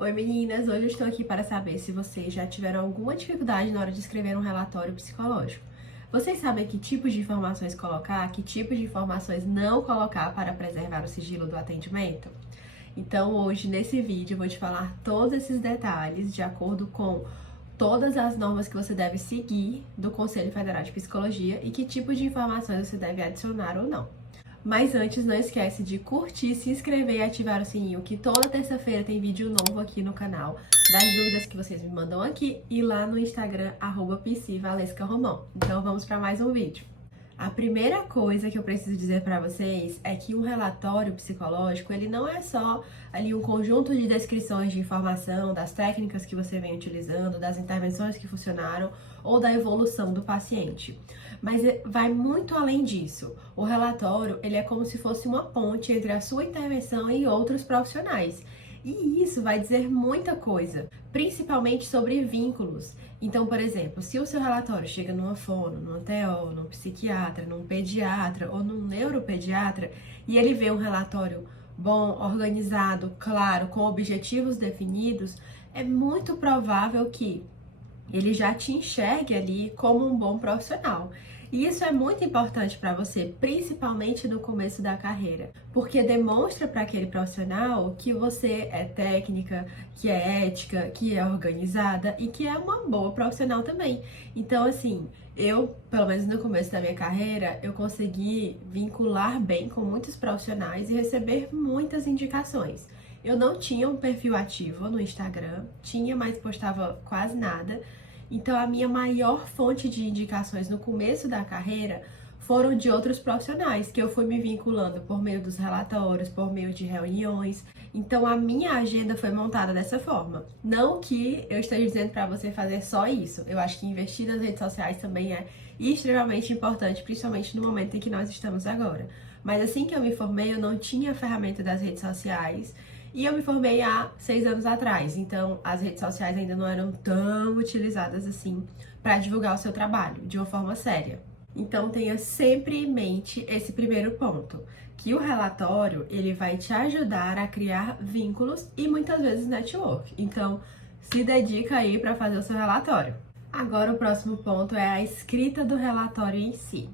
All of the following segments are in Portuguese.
Oi meninas, hoje eu estou aqui para saber se vocês já tiveram alguma dificuldade na hora de escrever um relatório psicológico. Vocês sabem que tipos de informações colocar, que tipos de informações não colocar para preservar o sigilo do atendimento? Então hoje nesse vídeo eu vou te falar todos esses detalhes de acordo com todas as normas que você deve seguir do Conselho Federal de Psicologia e que tipo de informações você deve adicionar ou não. Mas antes, não esquece de curtir, se inscrever e ativar o sininho, que toda terça-feira tem vídeo novo aqui no canal, das dúvidas que vocês me mandam aqui e lá no Instagram, @psivalescaromão. Então vamos para mais um vídeo. A primeira coisa que eu preciso dizer para vocês é que um relatório psicológico, ele não é só ali um conjunto de descrições de informação, das técnicas que você vem utilizando, das intervenções que funcionaram ou da evolução do paciente. Mas vai muito além disso. O relatório, ele é como se fosse uma ponte entre a sua intervenção e outros profissionais. E isso vai dizer muita coisa, principalmente sobre vínculos. Então, por exemplo, se o seu relatório chega numa fono, numa TO, num psiquiatra, num pediatra ou num neuropediatra e ele vê um relatório bom, organizado, claro, com objetivos definidos, é muito provável que ele já te enxergue ali como um bom profissional. E isso é muito importante para você, principalmente no começo da carreira, porque demonstra para aquele profissional que você é técnica, que é ética, que é organizada e que é uma boa profissional também. Então, assim, eu, pelo menos no começo da minha carreira, eu consegui vincular bem com muitos profissionais e receber muitas indicações. Eu não tinha um perfil ativo no Instagram, tinha, mas postava quase nada. Então, a minha maior fonte de indicações no começo da carreira foram de outros profissionais, que eu fui me vinculando por meio dos relatórios, por meio de reuniões. Então, a minha agenda foi montada dessa forma. Não que eu esteja dizendo para você fazer só isso. Eu acho que investir nas redes sociais também é extremamente importante, principalmente no momento em que nós estamos agora. Mas assim que eu me formei, eu não tinha a ferramenta das redes sociais. E eu me formei há 6 anos atrás, então as redes sociais ainda não eram tão utilizadas assim para divulgar o seu trabalho de uma forma séria. Então tenha sempre em mente esse primeiro ponto, que o relatório ele vai te ajudar a criar vínculos e muitas vezes network. Então se dedica aí para fazer o seu relatório. Agora o próximo ponto é a escrita do relatório em si.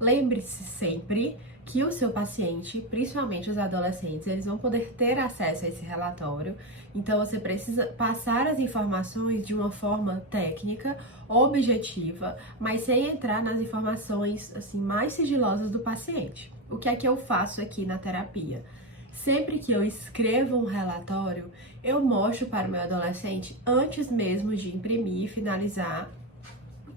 Lembre-se sempre que o seu paciente, principalmente os adolescentes, eles vão poder ter acesso a esse relatório. Então, você precisa passar as informações de uma forma técnica, objetiva, mas sem entrar nas informações assim mais sigilosas do paciente. O que é que eu faço aqui na terapia? Sempre que eu escrevo um relatório, eu mostro para o meu adolescente antes mesmo de imprimir, finalizar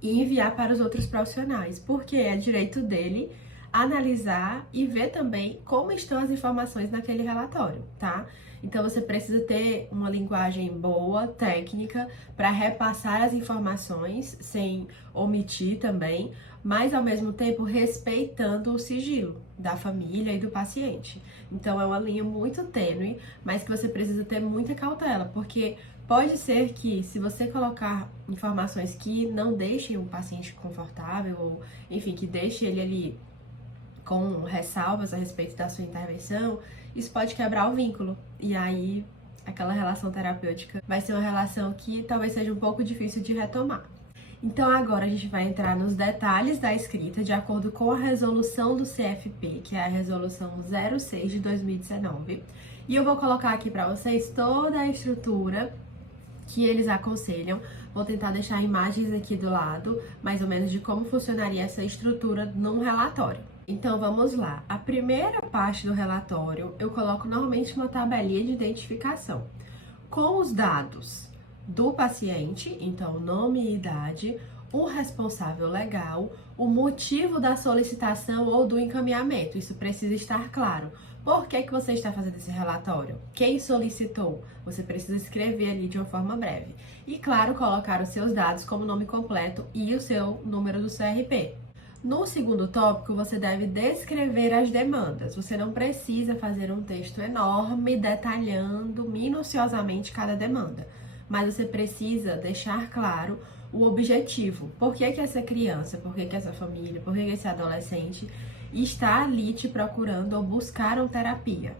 e enviar para os outros profissionais, porque é direito dele analisar e ver também como estão as informações naquele relatório, tá? Então você precisa ter uma linguagem boa, técnica, para repassar as informações sem omitir também, mas ao mesmo tempo respeitando o sigilo da família e do paciente. Então é uma linha muito tênue, mas que você precisa ter muita cautela, porque pode ser que, se você colocar informações que não deixem o paciente confortável, ou enfim, que deixe ele ali com ressalvas a respeito da sua intervenção, isso pode quebrar o vínculo. E aí, aquela relação terapêutica vai ser uma relação que talvez seja um pouco difícil de retomar. Então agora a gente vai entrar nos detalhes da escrita de acordo com a resolução do CFP, que é a resolução 06 de 2019. E eu vou colocar aqui para vocês toda a estrutura que eles aconselham. Vou tentar deixar imagens aqui do lado, mais ou menos de como funcionaria essa estrutura num relatório. Então vamos lá. A primeira parte do relatório, eu coloco normalmente uma tabelinha de identificação com os dados do paciente, então nome e idade, o responsável legal, o motivo da solicitação ou do encaminhamento. Isso precisa estar claro. Por que você está fazendo esse relatório? Quem solicitou? Você precisa escrever ali de uma forma breve. E, claro, colocar os seus dados como nome completo e o seu número do CRP. No segundo tópico, você deve descrever as demandas. Você não precisa fazer um texto enorme detalhando minuciosamente cada demanda, mas você precisa deixar claro o objetivo. Por que essa criança, por que essa família, por que esse adolescente está ali te procurando ou buscaram terapia.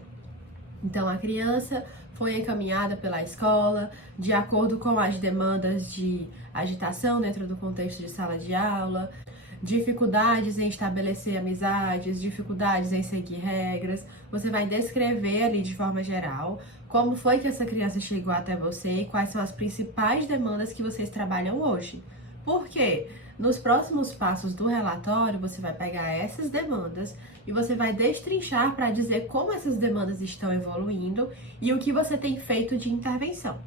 Então, a criança foi encaminhada pela escola, de acordo com as demandas de agitação dentro do contexto de sala de aula, dificuldades em estabelecer amizades, dificuldades em seguir regras. Você vai descrever ali de forma geral como foi que essa criança chegou até você e quais são as principais demandas que vocês trabalham hoje. Por quê? Nos próximos passos do relatório, você vai pegar essas demandas e você vai destrinchar para dizer como essas demandas estão evoluindo e o que você tem feito de intervenção.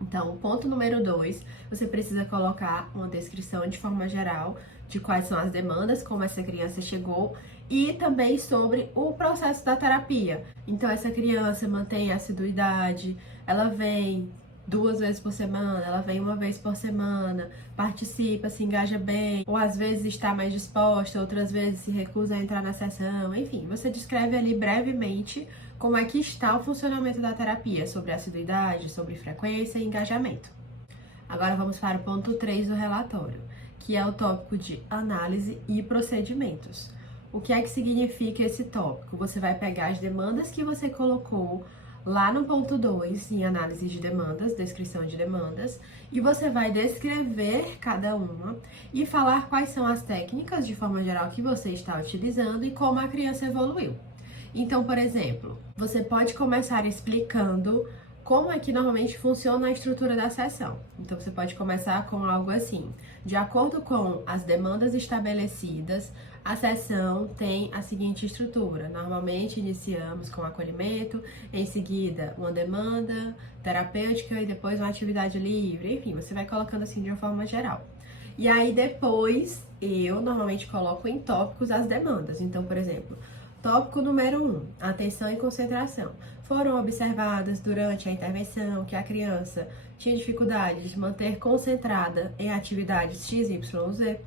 Então, ponto número 2, você precisa colocar uma descrição de forma geral de quais são as demandas, como essa criança chegou e também sobre o processo da terapia. Então, essa criança mantém a assiduidade, ela vem 2 vezes por semana, ela vem 1 vez por semana, participa, se engaja bem, ou às vezes está mais disposta, outras vezes se recusa a entrar na sessão, enfim, você descreve ali brevemente como é que está o funcionamento da terapia, sobre assiduidade, sobre frequência e engajamento. Agora vamos para o ponto 3 do relatório, que é o tópico de análise e procedimentos. O que é que significa esse tópico? Você vai pegar as demandas que você colocou lá no ponto 2, em análise de demandas, descrição de demandas, e você vai descrever cada uma e falar quais são as técnicas de forma geral que você está utilizando e como a criança evoluiu. Então, por exemplo, você pode começar explicando como é que normalmente funciona a estrutura da sessão. Então, você pode começar com algo assim: de acordo com as demandas estabelecidas, a sessão tem a seguinte estrutura. Normalmente, iniciamos com acolhimento, em seguida, uma demanda terapêutica e depois uma atividade livre. Enfim, você vai colocando assim de uma forma geral. E aí, depois, eu normalmente coloco em tópicos as demandas. Então, por exemplo, tópico número 1, atenção e concentração. Foram observadas durante a intervenção que a criança tinha dificuldade de manter concentrada em atividades X, Y, Z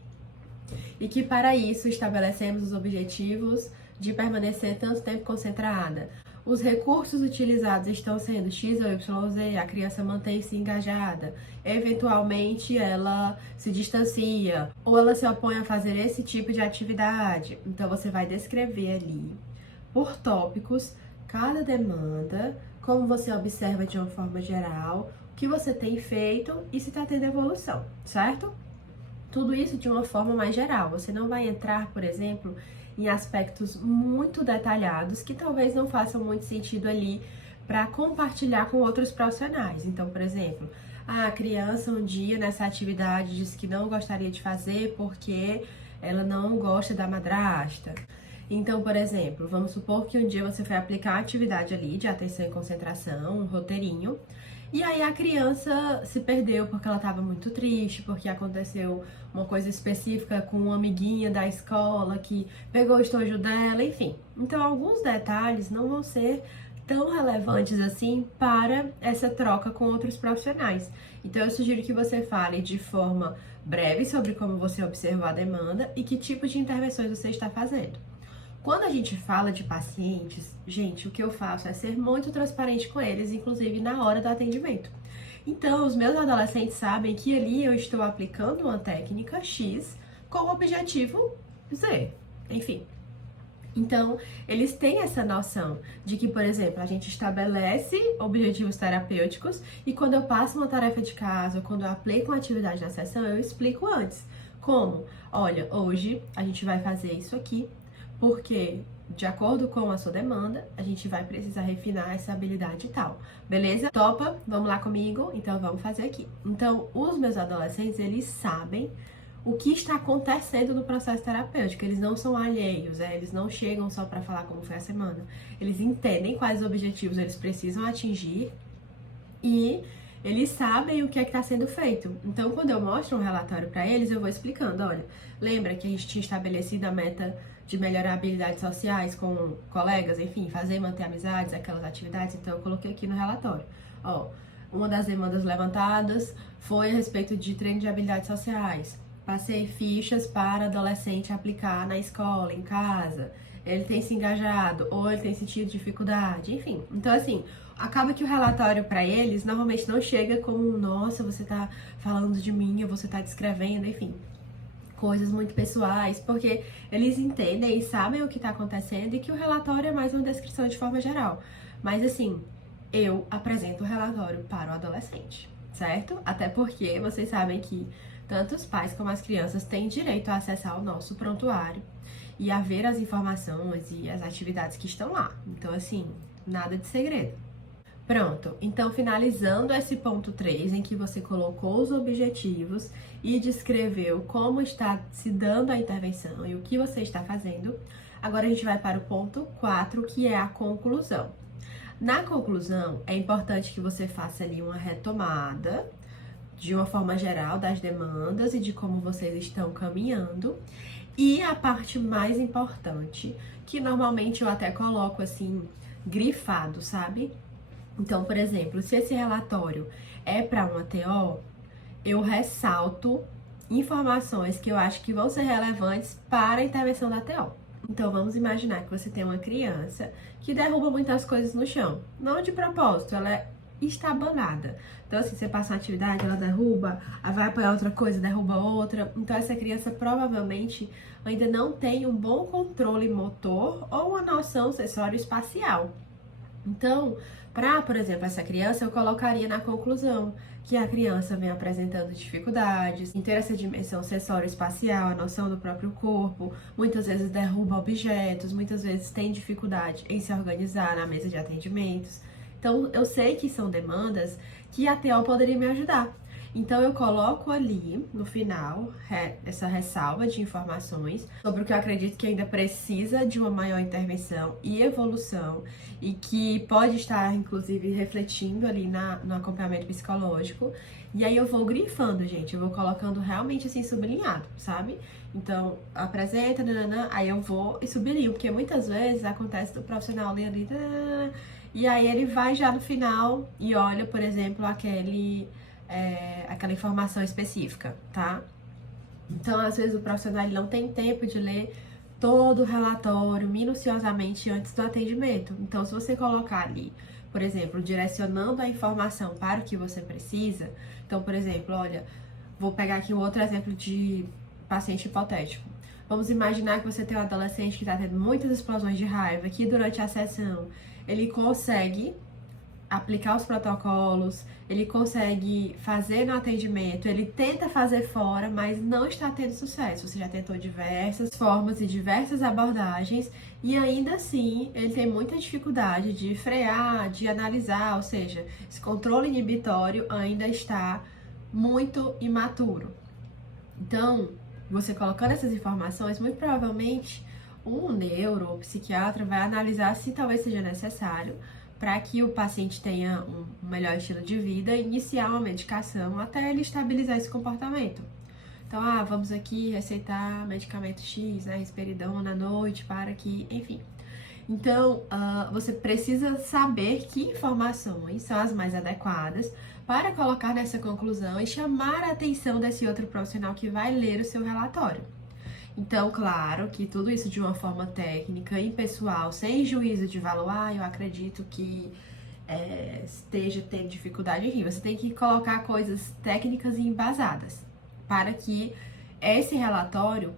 e que para isso estabelecemos os objetivos de permanecer tanto tempo concentrada. Os recursos utilizados estão sendo X ou Y, Z, a criança mantém-se engajada, eventualmente ela se distancia ou ela se opõe a fazer esse tipo de atividade. Então você vai descrever ali, por tópicos, cada demanda, como você observa de uma forma geral, o que você tem feito e se está tendo evolução, certo? Tudo isso de uma forma mais geral. Você não vai entrar, por exemplo, em aspectos muito detalhados que talvez não façam muito sentido ali para compartilhar com outros profissionais. Então, por exemplo, a criança um dia nessa atividade disse que não gostaria de fazer porque ela não gosta da madrasta. Então, por exemplo, vamos supor que um dia você foi aplicar a atividade ali de atenção e concentração, um roteirinho, e aí a criança se perdeu porque ela estava muito triste, porque aconteceu uma coisa específica com uma amiguinha da escola que pegou o estojo dela, enfim. Então, alguns detalhes não vão ser tão relevantes assim para essa troca com outros profissionais. Então, eu sugiro que você fale de forma breve sobre como você observou a demanda e que tipo de intervenções você está fazendo. Quando a gente fala de pacientes, gente, o que eu faço é ser muito transparente com eles, inclusive na hora do atendimento. Então, os meus adolescentes sabem que ali eu estou aplicando uma técnica X com o objetivo Z, enfim. Então, eles têm essa noção de que, por exemplo, a gente estabelece objetivos terapêuticos e quando eu passo uma tarefa de casa, ou quando eu aplico uma atividade na sessão, eu explico antes. Como? Olha, hoje a gente vai fazer isso aqui, porque, de acordo com a sua demanda, a gente vai precisar refinar essa habilidade e tal. Beleza? Topa? Vamos lá comigo? Então, vamos fazer aqui. Então, os meus adolescentes, eles sabem o que está acontecendo no processo terapêutico. Eles não são alheios, eles não chegam só para falar como foi a semana. Eles entendem quais objetivos eles precisam atingir e eles sabem o que é que está sendo feito. Então, quando eu mostro um relatório para eles, eu vou explicando, olha, lembra que a gente tinha estabelecido a meta de melhorar habilidades sociais com colegas, enfim, fazer e manter amizades, aquelas atividades, então eu coloquei aqui no relatório. Ó, uma das demandas levantadas foi a respeito de treino de habilidades sociais. Passei fichas para adolescente aplicar na escola, em casa. Ele tem se engajado ou ele tem sentido dificuldade, enfim. Então, assim, acaba que o relatório para eles normalmente não chega como, nossa, você tá falando de mim, ou você tá descrevendo, enfim, coisas muito pessoais, porque eles entendem e sabem o que está acontecendo e que o relatório é mais uma descrição de forma geral. Mas, assim, eu apresento o relatório para o adolescente, certo? Até porque vocês sabem que tanto os pais como as crianças têm direito a acessar o nosso prontuário e a ver as informações e as atividades que estão lá. Então, assim, nada de segredo. Pronto, então finalizando esse ponto 3, em que você colocou os objetivos e descreveu como está se dando a intervenção e o que você está fazendo, agora a gente vai para o ponto 4, que é a conclusão. Na conclusão, é importante que você faça ali uma retomada, de uma forma geral, das demandas e de como vocês estão caminhando. E a parte mais importante, que normalmente eu até coloco assim, grifado, sabe? Então, por exemplo, se esse relatório é para uma TO, eu ressalto informações que eu acho que vão ser relevantes para a intervenção da TO. Então, vamos imaginar que você tem uma criança que derruba muitas coisas no chão. Não de propósito, ela é estabanada. Então, assim, você passa uma atividade, ela derruba, aí vai apoiar outra coisa, derruba outra. Então, essa criança provavelmente ainda não tem um bom controle motor ou uma noção sensório-espacial. Então, para, por exemplo, essa criança, eu colocaria na conclusão que a criança vem apresentando dificuldades em ter essa dimensão sensório-espacial, a noção do próprio corpo, muitas vezes derruba objetos, muitas vezes tem dificuldade em se organizar na mesa de atendimentos. Então, eu sei que são demandas que a TO poderia me ajudar. Então, eu coloco ali, no final, essa ressalva de informações sobre o que eu acredito que ainda precisa de uma maior intervenção e evolução e que pode estar, inclusive, refletindo ali no acompanhamento psicológico. E aí eu vou grifando, gente, eu vou colocando realmente assim, sublinhado, sabe? Então, apresenta, nanana, aí eu vou e sublinho, porque muitas vezes acontece do profissional ler ali, nanana, e aí ele vai já no final e olha, por exemplo, aquela informação específica, tá? Então, às vezes o profissional não tem tempo de ler todo o relatório minuciosamente antes do atendimento. Então, se você colocar ali, por exemplo, direcionando a informação para o que você precisa, então, por exemplo, olha, vou pegar aqui um outro exemplo de paciente hipotético. Vamos imaginar que você tem um adolescente que está tendo muitas explosões de raiva, que durante a sessão ele consegue aplicar os protocolos, ele consegue fazer no atendimento, ele tenta fazer fora, mas não está tendo sucesso. Você já tentou diversas formas e diversas abordagens e ainda assim ele tem muita dificuldade de frear, de analisar, ou seja, esse controle inibitório ainda está muito imaturo. Então, você colocando essas informações, muito provavelmente um neuro ou psiquiatra vai analisar se talvez seja necessário para que o paciente tenha um melhor estilo de vida, iniciar uma medicação até ele estabilizar esse comportamento. Então, vamos aqui receitar medicamento X, né, risperidona à noite para que, enfim. Então, você precisa saber que informações são as mais adequadas para colocar nessa conclusão e chamar a atenção desse outro profissional que vai ler o seu relatório. Então, claro que tudo isso de uma forma técnica e pessoal, sem juízo de valor, eu acredito que esteja tendo dificuldade aqui. Você tem que colocar coisas técnicas e embasadas para que esse relatório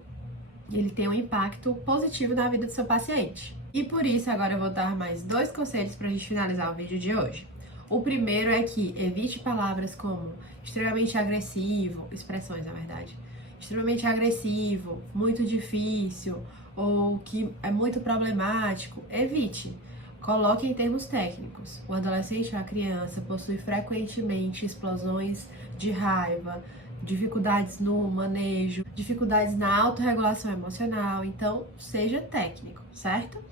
ele tenha um impacto positivo na vida do seu paciente. E por isso, agora eu vou dar mais 2 conselhos para a gente finalizar o vídeo de hoje. O primeiro é que evite palavras como extremamente agressivo, expressões na verdade, extremamente agressivo, muito difícil ou que é muito problemático. Evite. Coloque em termos técnicos. O adolescente ou a criança possui frequentemente explosões de raiva, dificuldades no manejo, dificuldades na autorregulação emocional. Então, seja técnico, certo?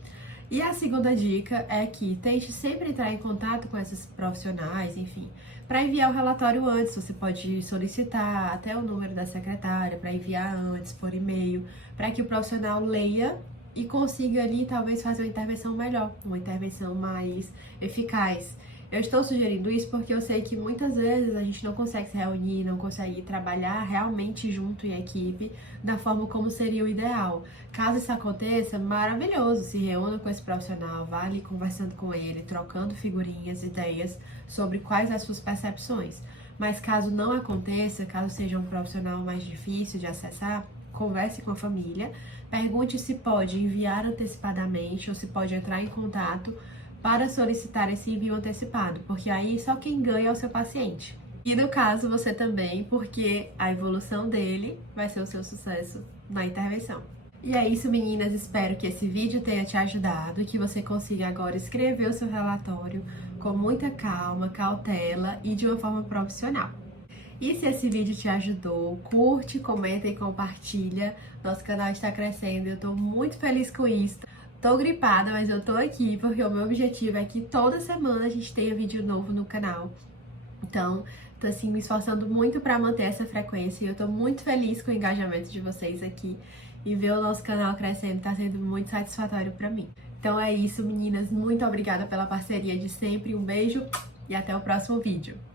E a segunda dica é que tente sempre entrar em contato com esses profissionais, enfim, para enviar o relatório antes. Você pode solicitar até o número da secretária para enviar antes por e-mail, para que o profissional leia e consiga ali talvez fazer uma intervenção melhor, uma intervenção mais eficaz. Eu estou sugerindo isso porque eu sei que muitas vezes a gente não consegue se reunir, não consegue trabalhar realmente junto em equipe da forma como seria o ideal. Caso isso aconteça, maravilhoso, se reúna com esse profissional, vá ali conversando com ele, trocando figurinhas, ideias sobre quais as suas percepções. Mas caso não aconteça, caso seja um profissional mais difícil de acessar, converse com a família, pergunte se pode enviar antecipadamente ou se pode entrar em contato para solicitar esse envio antecipado, porque aí só quem ganha é o seu paciente. E no caso, você também, porque a evolução dele vai ser o seu sucesso na intervenção. E é isso, meninas. Espero que esse vídeo tenha te ajudado e que você consiga agora escrever o seu relatório com muita calma, cautela e de uma forma profissional. E se esse vídeo te ajudou, curte, comenta e compartilha. Nosso canal está crescendo e eu tô muito feliz com isso. Tô gripada, mas eu tô aqui porque o meu objetivo é que toda semana a gente tenha vídeo novo no canal. Então, tô assim me esforçando muito para manter essa frequência e eu tô muito feliz com o engajamento de vocês aqui. E ver o nosso canal crescendo tá sendo muito satisfatório para mim. Então é isso, meninas. Muito obrigada pela parceria de sempre. Um beijo e até o próximo vídeo.